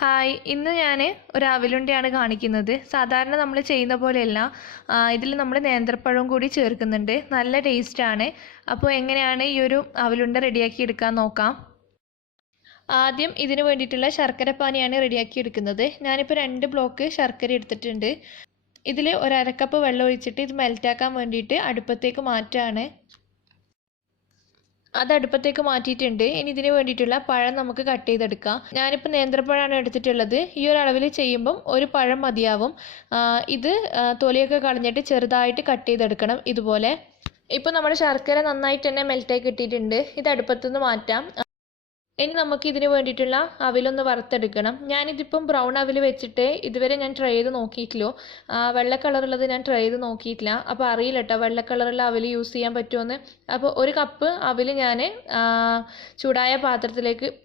Hi, ഇന്ന് ഞാൻ ഒരു അവിലുണ്ടയാണ് കാണിക്കുന്നത്. സാധാരണ നമ്മൾ ചെയ്യുന്ന പോലെയല്ല. ഇതിൽ നമ്മൾ നേന്ത്രപ്പഴവും കൂടി ചേർക്കുന്നുണ്ട്. നല്ല ടേസ്റ്റാണ്. അപ്പോൾ എങ്ങനെയാണ് ഈ ഒരു അവിലുണ്ട റെഡിയാക്കി എടുക്കാൻ നോക്കാം. ആദ്യം ഇതിന് വേണ്ടിയിട്ടുള്ള ശർക്കരപ്പാനിയാണ് റെഡിയാക്കി എടുക്കുന്നത്. ഞാനിപ്പോൾ 2 ബ്ലോക്ക് ശർക്കര എടുത്തിട്ടുണ്ട്. ഇതിൽ ഒരു അരക്കപ്പ് വെള്ളം ഒഴിച്ചിട്ട് ഇത് മെൽറ്റാക്കാൻ വേണ്ടിയിട്ട് അടുപ്പത്തേക്ക് മാറ്റുകയാണ്. അത് അടുപ്പത്തേക്ക് മാറ്റിയിട്ടുണ്ട്. ഇനി ഇതിന് വേണ്ടിയിട്ടുള്ള പഴം നമുക്ക് കട്ട് ചെയ്തെടുക്കാം. ഞാനിപ്പോൾ നേന്ത്രപ്പഴമാണ് എടുത്തിട്ടുള്ളത്. ഈ ഒരു അളവിൽ ചെയ്യുമ്പം ഒരു പഴം മതിയാവും. ഇത് തൊലിയൊക്കെ കളഞ്ഞിട്ട് ചെറുതായിട്ട് കട്ട് ചെയ്തെടുക്കണം ഇതുപോലെ. ഇപ്പോൾ നമ്മുടെ ശർക്കര നന്നായിട്ട് തന്നെ മെൽറ്റായി കിട്ടിയിട്ടുണ്ട്. ഇത് അടുപ്പത്തുനിന്ന് മാറ്റാം. ഇനി നമുക്ക് ഇതിന് വേണ്ടിയിട്ടുള്ള അവിലൊന്ന് വറുത്തെടുക്കണം. ഞാനിതിപ്പം ബ്രൗൺ അവിൽ വെച്ചിട്ട് ഇതുവരെ ഞാൻ ട്രൈ ചെയ്ത് നോക്കിയിട്ടില്ല. വെള്ള കളറുള്ളത് ഞാൻ ട്രൈ ചെയ്ത് നോക്കിയിട്ടില്ല. അപ്പോൾ അറിയില്ല കേട്ടോ വെള്ള കളറുള്ള അവിൽ യൂസ് ചെയ്യാൻ പറ്റുമെന്ന്. അപ്പോൾ ഒരു കപ്പ് അവിൽ ഞാൻ ചൂടായ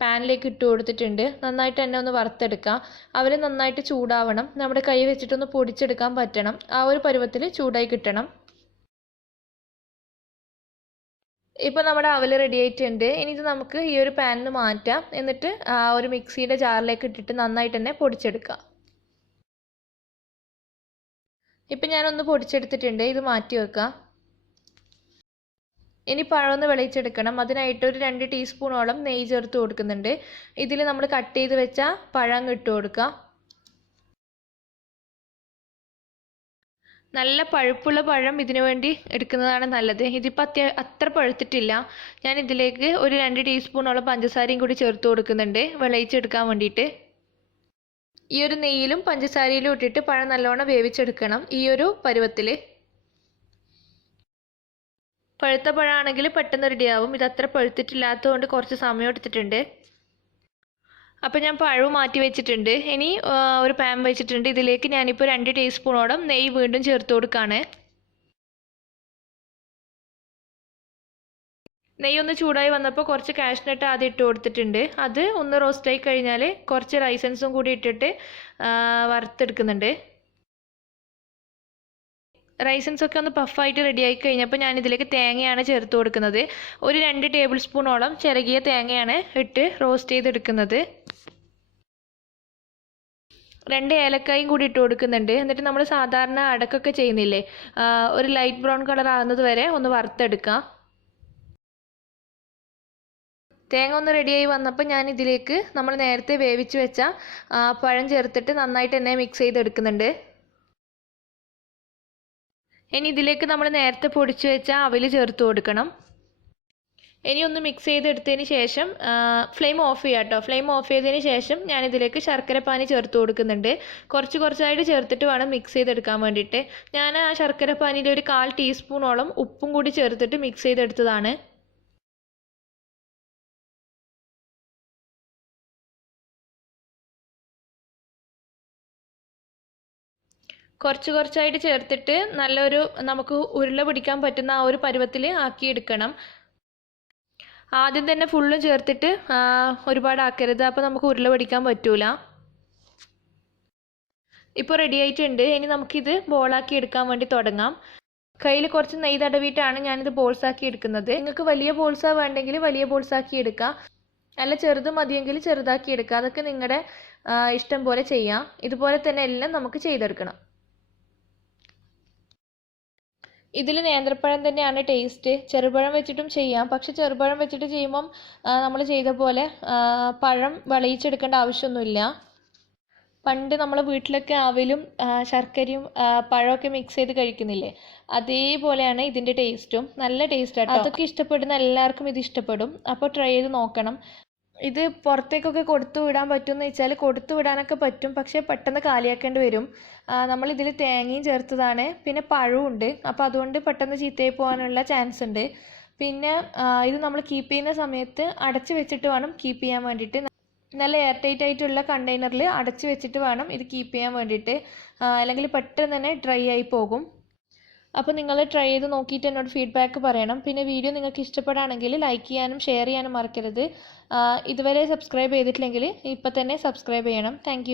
പാനിലേക്ക് ഇട്ട് കൊടുത്തിട്ടുണ്ട്. നന്നായിട്ട് തന്നെ ഒന്ന് വറുത്തെടുക്കാം. അവിൽ നന്നായിട്ട് ചൂടാവണം. നമ്മുടെ കൈ വെച്ചിട്ടൊന്ന് പൊടിച്ചെടുക്കാൻ പറ്റണം. ആ ഒരു പരുവത്തിൽ ചൂടായി കിട്ടണം. ഇപ്പോൾ നമ്മുടെ അവൽ റെഡി ആയിട്ടുണ്ട്. ഇനി ഇത് നമുക്ക് ഈ ഒരു പാനിൽ മാറ്റാം. എന്നിട്ട് ഒരു മിക്സിയുടെ ജാറിലേക്ക് ഇട്ടിട്ട് നന്നായിട്ട് തന്നെ പൊടിച്ചെടുക്കാം. ഇപ്പം ഞാനൊന്ന് പൊടിച്ചെടുത്തിട്ടുണ്ട്. ഇത് മാറ്റി വെക്കാം. ഇനി പഴമൊന്ന് വിളയിച്ചെടുക്കണം. അതിനായിട്ട് ഒരു 2 ടീസ്പൂണോളം നെയ്യ് ചേർത്ത് കൊടുക്കുന്നുണ്ട്. ഇതിൽ നമ്മൾ കട്ട് ചെയ്ത് വെച്ച പഴം ഇട്ട് കൊടുക്കാം. നല്ല പഴുപ്പുള്ള പഴം ഇതിനു വേണ്ടി എടുക്കുന്നതാണ് നല്ലത്. ഇതിപ്പോൾ അത്ര പഴുത്തിട്ടില്ല. ഞാൻ ഇതിലേക്ക് ഒരു 2 ടീസ്പൂണോളം പഞ്ചസാരയും കൂടി ചേർത്ത് കൊടുക്കുന്നുണ്ട് വിളയിച്ചെടുക്കാൻ വേണ്ടിയിട്ട്. ഈ ഒരു നെയ്യിലും പഞ്ചസാരയിലും ഇട്ടിട്ട് പഴം നല്ലോണം വേവിച്ചെടുക്കണം ഈ ഒരു പരുവത്തിൽ. പഴുത്ത പഴമാണെങ്കിൽ പെട്ടെന്ന് റെഡിയാവും. ഇത് അത്ര പഴുത്തിട്ടില്ലാത്തതുകൊണ്ട് കുറച്ച് സമയം എടുത്തിട്ടുണ്ട്. അപ്പോൾ ഞാൻ പഴവും മാറ്റി വെച്ചിട്ടുണ്ട്. ഇനി ഒരു പാൻ വെച്ചിട്ടുണ്ട്. ഇതിലേക്ക് ഞാനിപ്പോൾ 2 ടീസ്പൂണോളം നെയ്യ് വീണ്ടും ചേർത്ത് കൊടുക്കുകയാണ്. നെയ്യ് ഒന്ന് ചൂടായി വന്നപ്പോൾ കുറച്ച് കാഷ്നട്ട് ആദ്യം ഇട്ട് കൊടുത്തിട്ടുണ്ട്. അത് ഒന്ന് റോസ്റ്റായി കഴിഞ്ഞാൽ കുറച്ച് റൈസൻസും കൂടി ഇട്ടിട്ട് വറുത്തെടുക്കുന്നുണ്ട്. റൈസൻസ് ഒക്കെ ഒന്ന് പഫായിട്ട് റെഡിയായി കഴിഞ്ഞപ്പോൾ ഞാൻ ഇതിലേക്ക് തേങ്ങയാണ് ചേർത്ത് കൊടുക്കുന്നത്. ഒരു 2 ടേബിൾ സ്പൂണോളം ചിരകിയ തേങ്ങയാണ് ഇട്ട് റോസ്റ്റ് ചെയ്തെടുക്കുന്നത്. 2 ഏലക്കായും കൂടി ഇട്ട് കൊടുക്കുന്നുണ്ട്. എന്നിട്ട് നമ്മൾ സാധാരണ അടക്കൊക്കെ ചെയ്യുന്നില്ലേ, ഒരു ലൈറ്റ് ബ്രൗൺ കളർ ആകുന്നത് വരെ ഒന്ന് വറുത്തെടുക്കാം. തേങ്ങ ഒന്ന് റെഡിയായി വന്നപ്പോൾ ഞാൻ ഇതിലേക്ക് നമ്മൾ നേരത്തെ വേവിച്ച് വെച്ച പഴം ചേർത്തിട്ട് നന്നായിട്ട് തന്നെ മിക്സ് ചെയ്തെടുക്കുന്നുണ്ട്. ഇനി ഇതിലേക്ക് നമ്മൾ നേരത്തെ പൊടിച്ച് വെച്ച അവിൽ ചേർത്ത് കൊടുക്കണം. ഇനി ഒന്ന് മിക്സ് ചെയ്തെടുത്തതിന് ശേഷം ഫ്ലെയിം ഓഫ് ചെയ്യാം കേട്ടോ. ഫ്ലെയിം ഓഫ് ചെയ്തതിന് ശേഷം ഞാനിതിലേക്ക് ശർക്കരപ്പാനി ചേർത്ത് കൊടുക്കുന്നുണ്ട്. കുറച്ചായിട്ട് ചേർത്തിട്ട് വേണം മിക്സ് ചെയ്തെടുക്കാൻ വേണ്ടിയിട്ട്. ഞാൻ ആ ശർക്കരപ്പാനിയിൽ ഒരു 1/4 ടീസ്പൂണോളം ഉപ്പും കൂടി ചേർത്തിട്ട് മിക്സ് ചെയ്തെടുത്തതാണ്. കുറച്ചായിട്ട് ചേർത്തിട്ട് നല്ലൊരു നമുക്ക് ഉരുള പിടിക്കാൻ പറ്റുന്ന ആ ഒരു പരുവത്തിൽ ആക്കിയെടുക്കണം. ആദ്യം തന്നെ ഫുള്ളും ചേർത്തിട്ട് ഒരുപാട് ആക്കരുത്. അപ്പോൾ നമുക്ക് ഉരുള പിടിക്കാൻ പറ്റൂല. ഇപ്പോൾ റെഡി ആയിട്ടുണ്ട്. ഇനി നമുക്കിത് ബോളാക്കി എടുക്കാൻ വേണ്ടി തുടങ്ങാം. കയ്യിൽ കുറച്ച് നെയ്യ് തടവിയിട്ടാണ് ഞാനിത് ബോൾസാക്കി എടുക്കുന്നത്. നിങ്ങൾക്ക് വലിയ ബോൾസാ വേണ്ടെങ്കിൽ വലിയ ബോൾസാക്കി എടുക്കാം. അല്ല ചെറുത് മതിയെങ്കിൽ ചെറുതാക്കി എടുക്കുക. അതൊക്കെ നിങ്ങളുടെ ഇഷ്ടം പോലെ ചെയ്യാം. ഇതുപോലെ തന്നെ എല്ലാം നമുക്ക് ചെയ്തെടുക്കണം. ഇതിൽ നേന്ത്രപ്പഴം തന്നെയാണ് ടേസ്റ്റ്. ചെറുപഴം വെച്ചിട്ടും ചെയ്യാം. പക്ഷെ ചെറുപഴം വെച്ചിട്ട് ചെയ്യുമ്പം നമ്മൾ ചെയ്ത പോലെ പഴം വിളയിച്ചെടുക്കേണ്ട ആവശ്യമൊന്നുമില്ല. പണ്ട് നമ്മൾ വീട്ടിലൊക്കെ അവിലും ശർക്കരയും പഴമൊക്കെ മിക്സ് ചെയ്ത് കഴിക്കുന്നില്ലേ, അതേപോലെയാണ് ഇതിൻ്റെ ടേസ്റ്റും. നല്ല ടേസ്റ്റാണ്. അതൊക്കെ ഇഷ്ടപ്പെടുന്ന എല്ലാവർക്കും ഇത് ഇഷ്ടപ്പെടും. അപ്പോൾ ട്രൈ ചെയ്ത് നോക്കണം. ഇത് പുറത്തേക്കൊക്കെ കൊടുത്തു വിടാൻ പറ്റുമെന്ന് വെച്ചാൽ കൊടുത്തു വിടാനൊക്കെ പറ്റും. പക്ഷേ പെട്ടെന്ന് കാലിയാക്കേണ്ടി വരും. നമ്മളിതിൽ തേങ്ങയും ചേർത്തതാണ്. പിന്നെ പഴവും ഉണ്ട്. അപ്പോൾ അതുകൊണ്ട് പെട്ടെന്ന് ചീത്തയായി പോകാനുള്ള ചാൻസ് ഉണ്ട്. പിന്നെ ഇത് നമ്മൾ കീപ്പ് ചെയ്യുന്ന സമയത്ത് അടച്ച് വെച്ചിട്ട് വേണം കീപ്പ് ചെയ്യാൻ വേണ്ടിയിട്ട്. നല്ല എയർ ടൈറ്റ് ആയിട്ടുള്ള കണ്ടെയ്നറിൽ അടച്ച് വെച്ചിട്ട് വേണം ഇത് കീപ്പ് ചെയ്യാൻ വേണ്ടിയിട്ട്. അല്ലെങ്കിൽ പെട്ടെന്ന് തന്നെ ഡ്രൈ ആയി പോകും. അപ്പോൾ നിങ്ങൾ ട്രൈ ചെയ്ത് നോക്കിയിട്ട് എന്നോട് ഫീഡ്ബാക്ക് പറയണം. പിന്നെ വീഡിയോ നിങ്ങൾക്ക് ഇഷ്ടപ്പെടുകയാണെങ്കിൽ ലൈക്ക് ചെയ്യാനും ഷെയർ ചെയ്യാനും മറക്കരുത്. ഇതുവരെ സബ്സ്ക്രൈബ് ചെയ്തിട്ടില്ലെങ്കിൽ ഇപ്പോൾ തന്നെ സബ്സ്ക്രൈബ് ചെയ്യണം. താങ്ക്